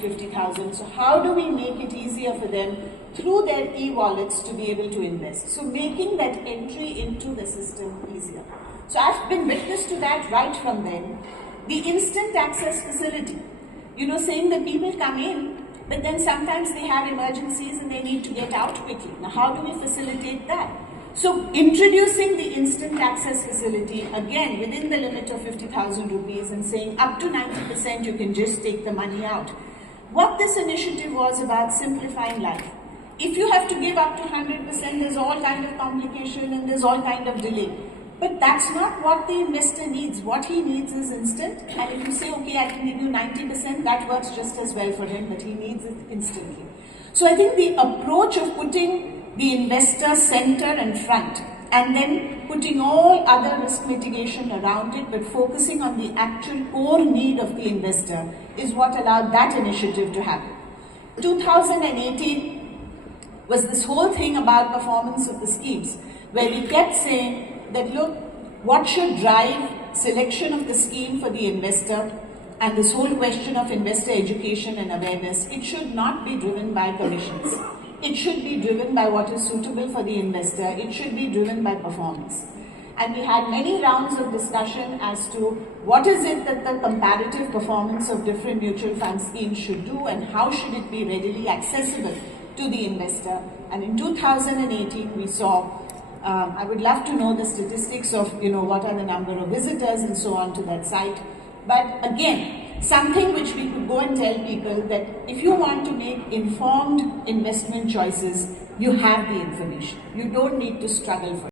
50,000. So how do we make it easier for them through their e-wallets to be able to invest? So making that entry into the system easier. So I've been witness to that right from then. The instant access facility, saying that people come in, but then sometimes they have emergencies and they need to get out quickly. Now, how do we facilitate that? So, introducing the instant access facility, again, within the limit of 50,000 rupees and saying up to 90% you can just take the money out. What this initiative was about simplifying life. If you have to give up to 100%, there's all kind of complication and there's all kind of delay. But that's not what the investor needs. What he needs is instant. And if you say, okay, I can give you 90%, that works just as well for him, but he needs it instantly. So I think the approach of putting the investor center and front, and then putting all other risk mitigation around it, but focusing on the actual core need of the investor, is what allowed that initiative to happen. 2018 was this whole thing about performance of the schemes, where we kept saying, that look, what should drive selection of the scheme for the investor and this whole question of investor education and awareness, it should not be driven by commissions. It should be driven by what is suitable for the investor. It should be driven by performance. And we had many rounds of discussion as to what is it that the comparative performance of different mutual fund schemes should do and how should it be readily accessible to the investor. And in 2018, we saw I would love to know the statistics of, what are the number of visitors and so on to that site. But again, something which we could go and tell people that if you want to make informed investment choices, you have the information. You don't need to struggle for it.